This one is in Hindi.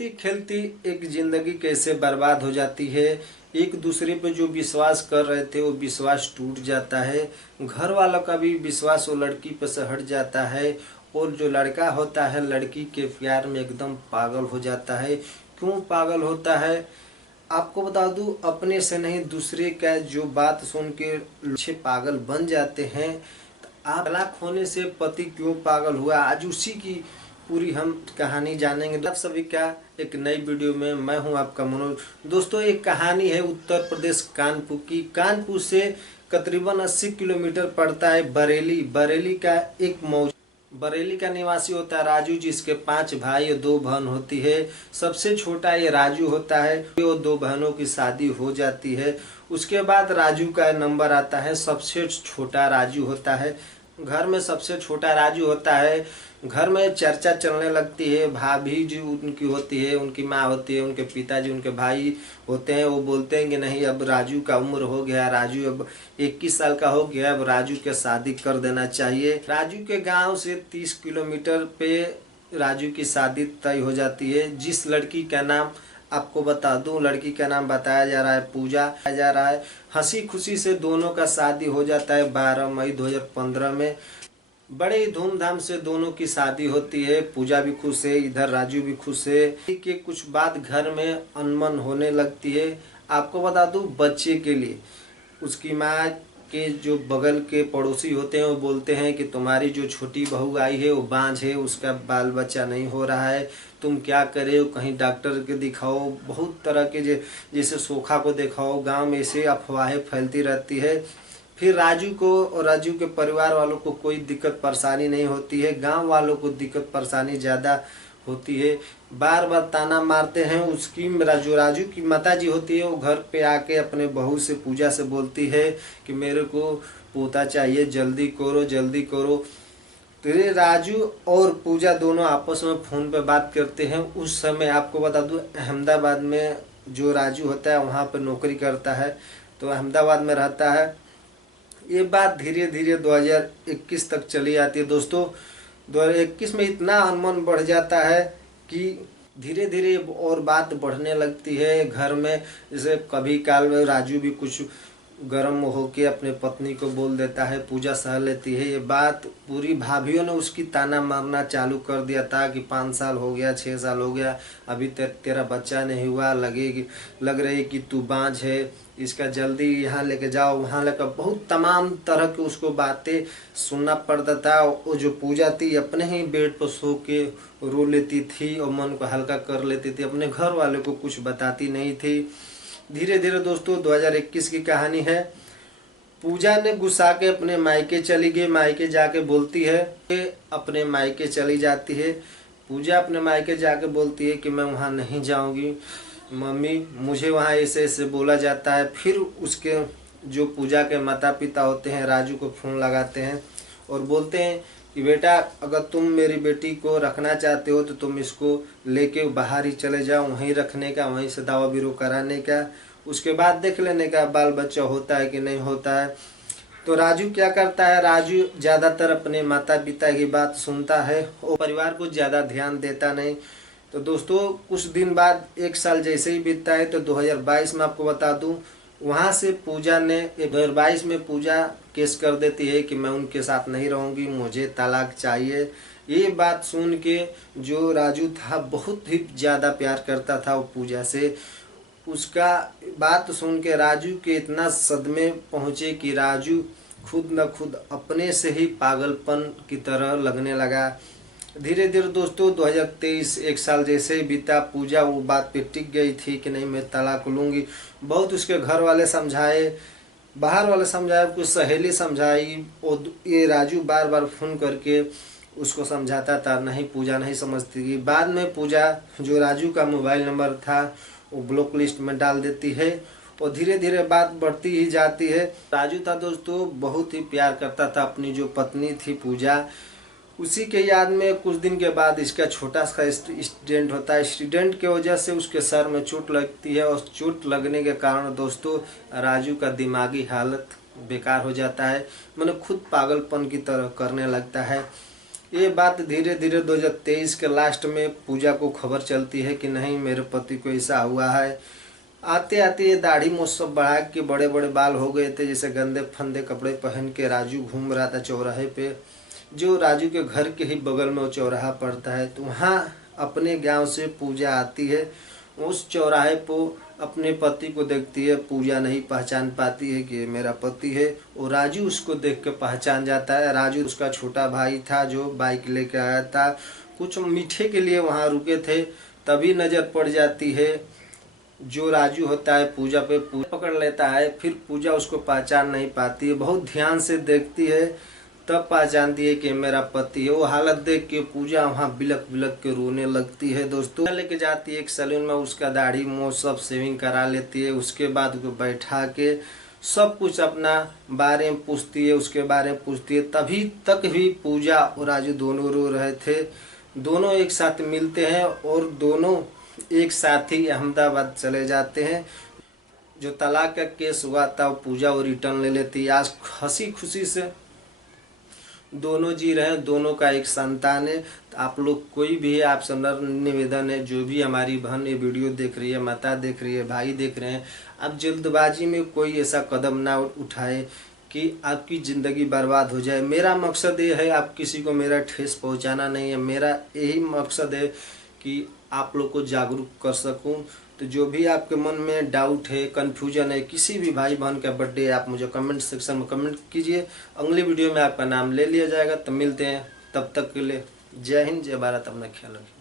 हंसती खेलती एक जिंदगी कैसे बर्बाद हो जाती है। एक दूसरे पे जो विश्वास कर रहे थे वो विश्वास टूट जाता है। घर वालों का भी विश्वास वो लड़की पे से हट जाता है। और जो लड़का होता है लड़की के प्यार में एकदम पागल हो जाता है। क्यों पागल होता है आपको बता दूं, अपने से नहीं दूसरे का जो बात सुन के अच्छे पागल बन जाते हैं। तो आप तलाक होने से पति क्यों पागल हुआ, आज उसी की पूरी हम कहानी जानेंगे। आप सभी का एक नई वीडियो में मैं हूं आपका मनोज। दोस्तों एक कहानी है उत्तर प्रदेश कानपुर की। कानपुर से करीबन 80 किलोमीटर पड़ता है बरेली। बरेली का निवासी होता है राजू, जिसके 5 भाई और 2 बहन होती है। सबसे छोटा ये राजू होता है। वो 2 बहनों की शादी हो जाती है। उसके बाद राजू का नंबर आता है, सबसे छोटा राजू होता है। घर में सबसे छोटा राजू होता है। घर में चर्चा चलने लगती है। भाभी जी उनकी होती है, उनकी माँ होती है, उनके पिताजी उनके भाई होते हैं। वो बोलते हैं कि नहीं अब राजू का उम्र हो गया, राजू अब 21 साल का हो गया, अब राजू के शादी कर देना चाहिए। राजू के गांव से 30 किलोमीटर पे राजू की शादी तय हो जाती है। जिस लड़की का नाम आपको बता दूं, लड़की का नाम बताया जा रहा है पूजा जा रहा है। हंसी खुशी से दोनों का शादी हो जाता है 12 मई 2015 में। बड़े ही धूमधाम से दोनों की शादी होती है। पूजा भी खुश है, इधर राजू भी खुश है कि कुछ बात घर में अनबन होने लगती है। आपको बता दूं बच्चे के लिए उसकी माँ के जो बगल के पड़ोसी होते हैं वो बोलते हैं कि तुम्हारी जो छोटी बहू आई है वो बांझ है, उसका बाल बच्चा नहीं हो रहा है, तुम क्या करे, कहीं डॉक्टर के दिखाओ। बहुत तरह के जैसे सोखा को दिखाओ। गांव में ऐसे अफवाहें फैलती रहती है। फिर राजू को और राजू के परिवार वालों को कोई दिक्कत परेशानी नहीं होती है, गांव वालों को दिक्कत परेशानी ज़्यादा होती है। बार बार ताना मारते हैं। उसकी जो राजू की माताजी होती है वो घर पे आके अपने बहू से पूजा से बोलती है कि मेरे को पोता चाहिए, जल्दी करो जल्दी करो। तो ये राजू और पूजा दोनों आपस में फ़ोन पे बात करते हैं। उस समय आपको बता दूं अहमदाबाद में जो राजू होता है वहाँ पर नौकरी करता है, तो अहमदाबाद में रहता है। ये बात धीरे धीरे 2021 तक चली आती है। दोस्तों 2021 में इतना अनमन बढ़ जाता है कि धीरे धीरे और बात बढ़ने लगती है घर में। जैसे कभी काल में राजू भी कुछ गर्म होके अपने पत्नी को बोल देता है, पूजा सह लेती है। ये बात पूरी भाभीियों ने उसकी ताना मारना चालू कर दिया था कि 5 साल हो गया, 6 साल हो गया, अभी तक तेरा बच्चा नहीं हुआ, लग रही कि तू बांझ है, इसका जल्दी यहाँ लेके जाओ वहाँ लेकर। बहुत तमाम तरह की उसको बातें सुनना पड़ता था। वो जो पूजा थी अपने ही बेड पर सो के रो लेती थी और मन को हल्का कर लेती थी, अपने घर वाले को कुछ बताती नहीं थी। धीरे धीरे दोस्तों 2021 की कहानी है। पूजा ने गुस्सा के अपने मायके चली गई। मायके जाके बोलती है कि अपने मायके चली जाती है। पूजा अपने मायके जाके बोलती है कि मैं वहाँ नहीं जाऊँगी मम्मी, मुझे वहाँ ऐसे ऐसे बोला जाता है। फिर उसके जो पूजा के माता पिता होते हैं राजू को फ़ोन लगाते हैं और बोलते हैं कि बेटा अगर तुम मेरी बेटी को रखना चाहते हो तो तुम इसको लेके बाहर ही चले जाओ, वहीं रखने का, वहीं से दावा बिरो कराने का, उसके बाद देख लेने का बाल बच्चा होता है कि नहीं होता है। तो राजू क्या करता है, राजू ज़्यादातर अपने माता पिता की बात सुनता है और परिवार को ज़्यादा ध्यान देता नहीं। तो दोस्तों कुछ दिन बाद 1 साल जैसे ही बीतता है तो 2022 में आपको बता दूं वहाँ से पूजा ने 2022 में पूजा केस कर देती है कि मैं उनके साथ नहीं रहूँगी, मुझे तलाक चाहिए। ये बात सुन के जो राजू था बहुत ही ज़्यादा प्यार करता था वो पूजा से। उसका बात सुन के राजू के इतना सदमे पहुँचे कि राजू खुद न खुद अपने से ही पागलपन की तरह लगने लगा। धीरे धीरे दोस्तों 2023 1 साल जैसे ही बीता, पूजा वो बात पे टिक गई थी कि नहीं मैं तलाक लूँगी। बहुत उसके घर वाले समझाए, बाहर वाले समझाए, कुछ सहेली समझाई और ये राजू बार बार फ़ोन करके उसको समझाता था, नहीं पूजा नहीं समझती थी। बाद में पूजा जो राजू का मोबाइल नंबर था वो ब्लॉक लिस्ट में डाल देती है और धीरे धीरे बात बढ़ती ही जाती है। राजू था दोस्तों बहुत ही प्यार करता था अपनी जो पत्नी थी पूजा। उसी के याद में कुछ दिन के बाद इसका छोटा सा एक्सीडेंट होता है। एक्सीडेंट की वजह से उसके सर में चोट लगती है और चोट लगने के कारण दोस्तों राजू का दिमागी हालत बेकार हो जाता है, मैंने खुद पागलपन की तरह करने लगता है। ये बात धीरे धीरे 2023 के लास्ट में पूजा को खबर चलती है कि नहीं मेरे पति को ऐसा हुआ है। आते आते ये दाढ़ी मूंछ सब बढ़ा के बड़े बड़े बाल हो गए थे, जैसे गंदे फंदे कपड़े पहन के राजू घूम रहा था चौराहे पे। जो राजू के घर के ही बगल में वो चौराहा पड़ता है, तो वहाँ अपने गांव से पूजा आती है। उस चौराहे पर अपने पति को देखती है, पूजा नहीं पहचान पाती है कि ये मेरा पति है, और राजू उसको देख के पहचान जाता है। राजू उसका छोटा भाई था जो बाइक लेके आया था, कुछ मीठे के लिए वहाँ रुके थे, तभी नज़र पड़ जाती है। जो राजू होता है पूजा पे पकड़ लेता है, फिर पूजा उसको पहचान नहीं पाती है, बहुत ध्यान से देखती है, तब पहचानती है कि मेरा पति है। वो हालत देख के पूजा वहाँ बिलक बिलक के रोने लगती है। दोस्तों लेके जाती है एक सैलून में, उसका दाढ़ी मूंछ सब सेविंग करा लेती है। उसके बाद उसको बैठा के सब कुछ अपना बारे में पूछती है, उसके बारे में पूछती है। तभी तक भी पूजा और राजू दोनों रो रहे थे। दोनों एक साथ मिलते हैं और दोनों एक साथ ही अहमदाबाद चले जाते हैं। जो तलाक का केस हुआ था वो पूजा वो रिटर्न ले लेती है। आज हंसी खुशी से दोनों जी रहे हैं, दोनों का एक संतान है। तो आप लोग कोई भी है, आप सब निवेदन है, जो भी हमारी बहन ये वीडियो देख रही है, माता देख रही है, भाई देख रहे हैं, आप जल्दबाजी में कोई ऐसा कदम ना उठाए कि आपकी ज़िंदगी बर्बाद हो जाए। मेरा मकसद ये है, आप किसी को मेरा ठेस पहुंचाना नहीं है। मेरा यही मकसद है कि आप लोग को जागरूक कर सकूं। तो जो भी आपके मन में डाउट है, कन्फ्यूजन है, किसी भी भाई बहन का बर्थडे है, आप मुझे कमेंट सेक्शन में कमेंट कीजिए। अगली वीडियो में आपका नाम ले लिया जाएगा। तो मिलते हैं, तब तक के लिए जय हिंद, जय भारत, अपना ख्याल रखिए।